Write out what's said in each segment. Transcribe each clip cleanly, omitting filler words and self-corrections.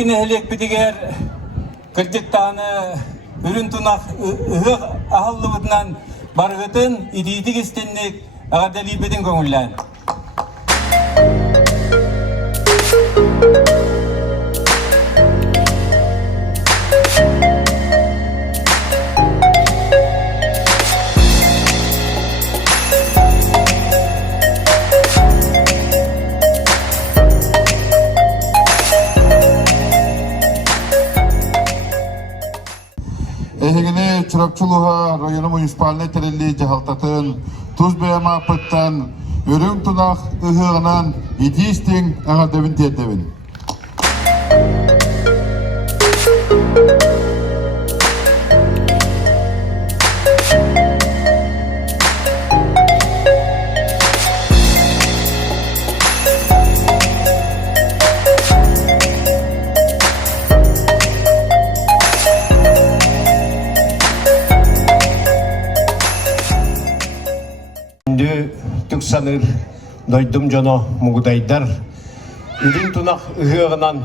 Ити нэһилиэгэр кырдьыктааны үрүҥ тунах ыһыах аһаллыбытынан баргытын идиитик истенник аҕардалиибитин көҥүллээн. Ehegine Çırakçuluğa rayonu munisipalne terelli cehaltatın tuz beyama pıttan үрүҥ тунах ыһыагынан идиистин аҥардабын тиэрдэбин. Түк саныр дойдум жоно Мугудайдар үрүҥ тунах ыһыагынан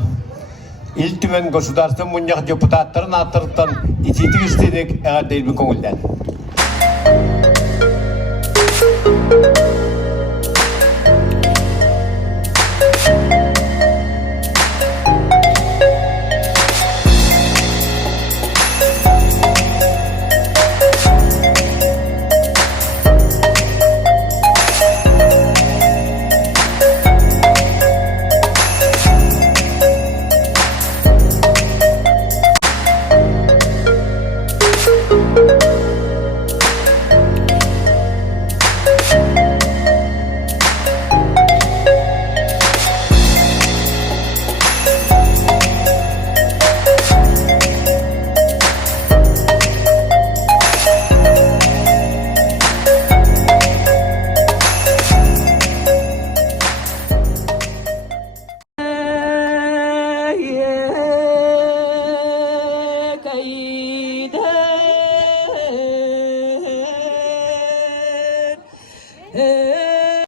ил түмен государство муньяк депутаттарын аттырыттан ититик истедик эҕэрдэйби көҥүллэр.